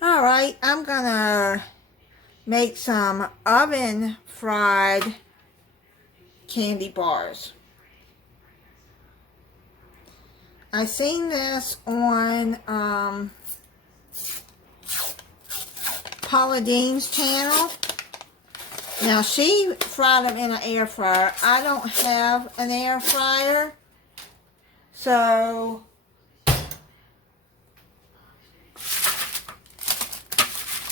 Alright, I'm gonna make some oven fried candy bars. I seen this on Paula Dean's channel. Now she fried them in an air fryer. I don't have an air fryer, so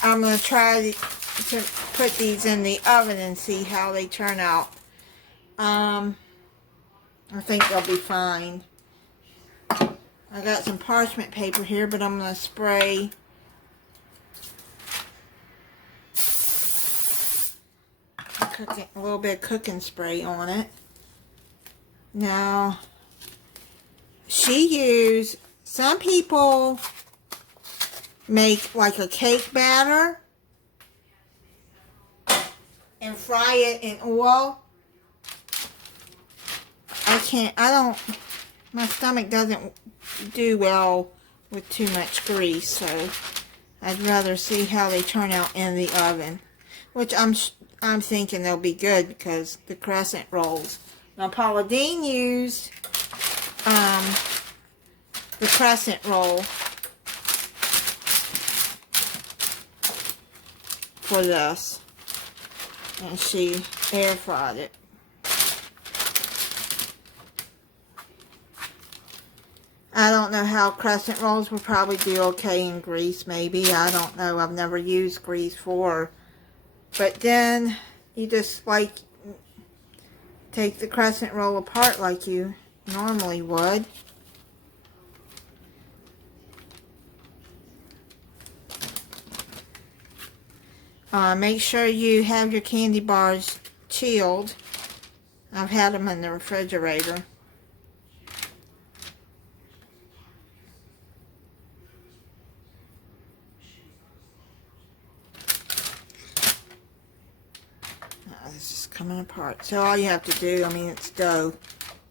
I'm going to try to put these in the oven and see how they turn out. I think they'll be fine. I got some parchment paper here, but I'm going to spray a little bit of cooking spray on it. Now, some people make like a cake batter and fry it in oil. My stomach doesn't do well with too much grease, so I'd rather see how they turn out in the oven, which I'm thinking they'll be good because the crescent rolls. Now Paula Deen used the crescent roll for this, and she air fried it. I don't know how crescent rolls would probably do okay in grease, maybe. I don't know. I've never used grease for. But then you just take the crescent roll apart like you normally would. Make sure you have your candy bars chilled. I've had them in the refrigerator. This is coming apart. So all you have to do, it's dough.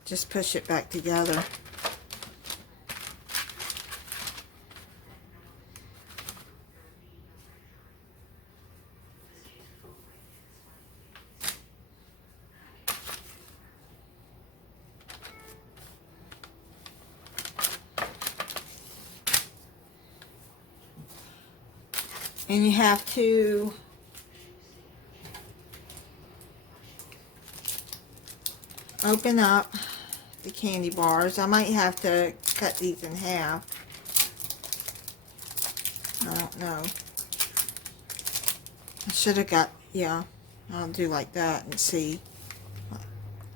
Just push it back together. And you have to open up the candy bars. I might have to cut these in half. I don't know. I should have I'll do like that and see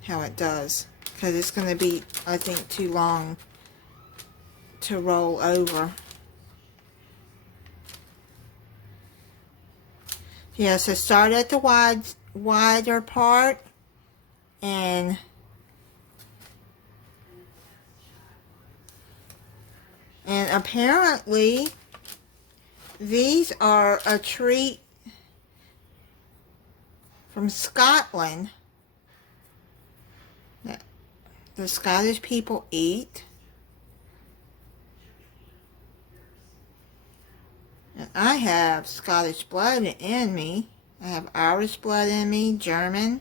how it does. Because it's going to be, I think, too long to roll over. Yeah, so start at the wider part and apparently these are a treat from Scotland that the Scottish people eat. And I have Scottish blood in me. I have Irish blood in me, German.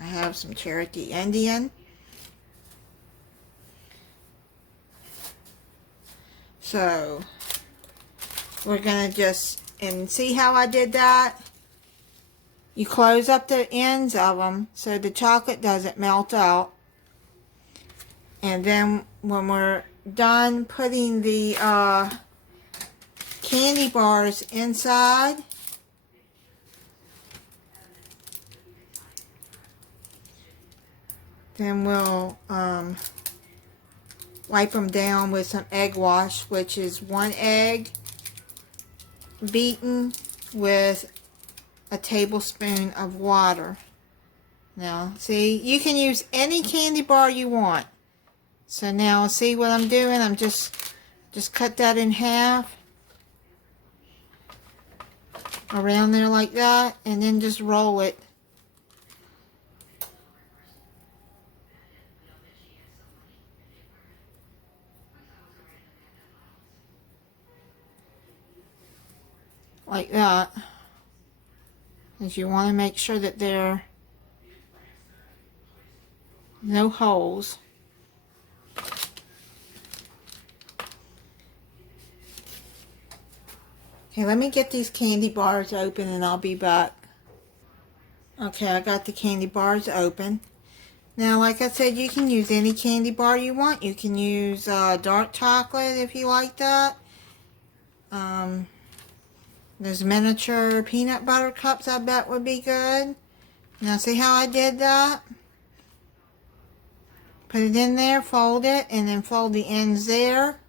I have some Cherokee Indian. So, we're going to and see how I did that? You close up the ends of them so the chocolate doesn't melt out. And then when we're done putting the candy bars inside, then we'll wipe them down with some egg wash, which is 1 egg beaten with a tablespoon of water. Now, see, you can use any candy bar you want. So now, see what I'm doing? I'm just cut that in half. Around there like that, and then just roll it. like that, because you want to make sure that there are no holes. Okay, let me get these candy bars open and I'll be back. Okay, I got the candy bars open. Now, like I said, you can use any candy bar you want. You can use dark chocolate if you like that. There's miniature peanut butter cups I bet would be good. Now, see how I did that? Put it in there, fold it, and then fold the ends there.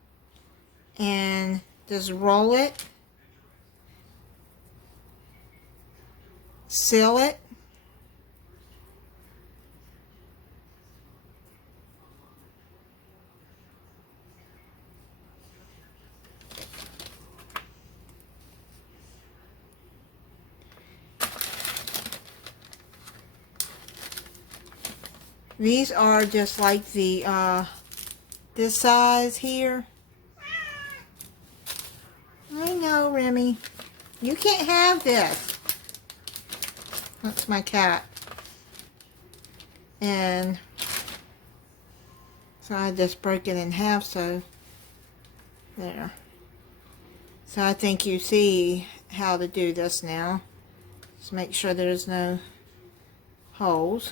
And just roll it. Seal it. These are just like the, this size here. I know, Remy. You can't have this. That's my cat. And so I just broke it in half, so there. So I think you see how to do this now. Just make sure there's no holes.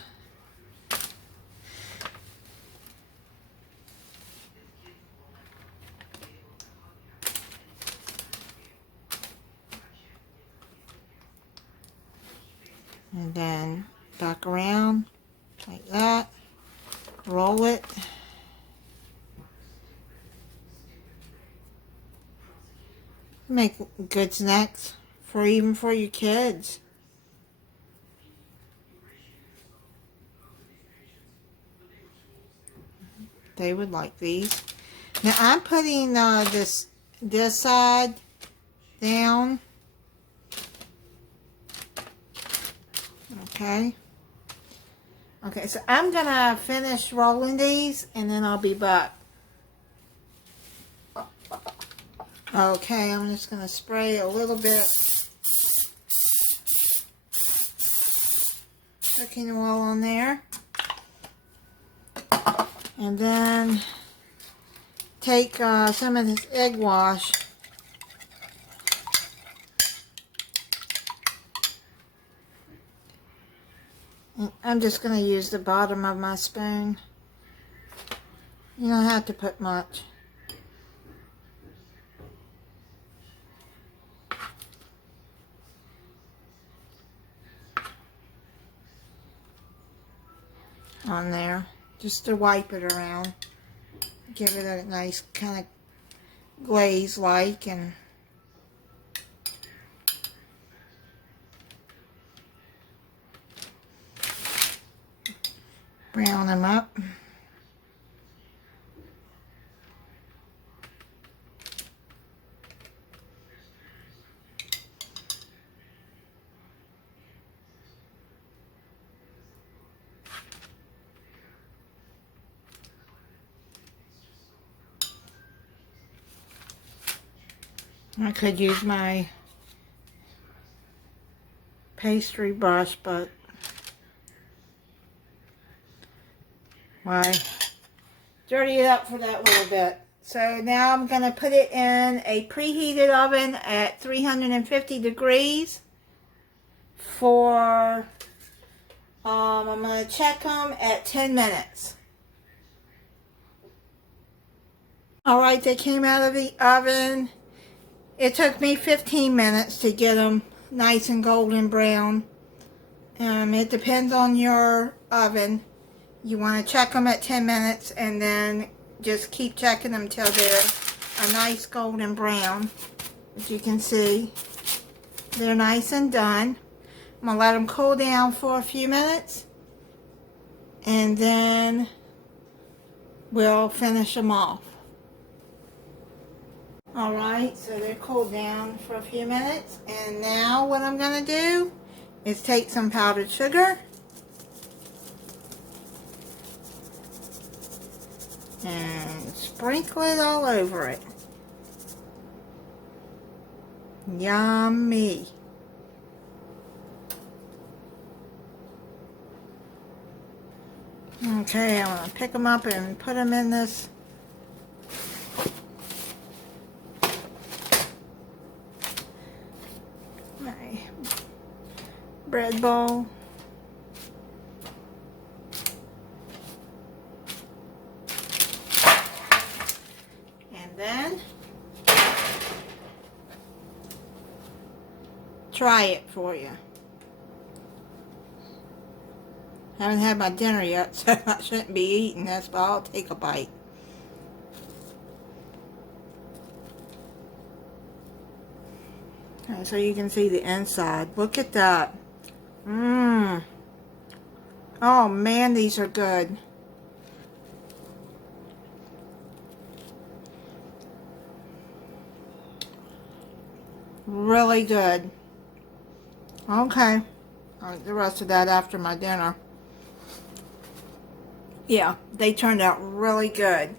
And then back around like that. Roll it. Make good snacks for even for your kids. They would like these. Now I'm putting this side down. Okay. Okay, so I'm gonna finish rolling these and then I'll be back. Okay, I'm just gonna spray a little bit cooking oil on there. And then take some of this egg wash. And I'm just going to use the bottom of my spoon. You don't have to put much. On there. Just to wipe it around. Give it a nice kind of glaze like, and brown them up. I could use my pastry brush, but why dirty it up for that little bit. So now I'm going to put it in a preheated oven at 350 degrees for, I'm going to check them at 10 minutes. Alright, they came out of the oven. It took me 15 minutes to get them nice and golden brown. It depends on your oven. You want to check them at 10 minutes and then just keep checking them till they're a nice golden brown. As you can see, they're nice and done. I'm going to let them cool down for a few minutes and then we'll finish them off. Alright, so they're cooled down for a few minutes, and now what I'm going to do is take some powdered sugar and sprinkle it all over it. Yummy. Okay, I'm going to pick them up and put them in this my bread bowl. And then try it for you. Haven't had my dinner yet, so I shouldn't be eating this, but I'll take a bite. Okay, so you can see the inside. Look at that. Mmm. Oh man, these are good. Really good. Okay. I'll eat the rest of that after my dinner. Yeah, they turned out really good.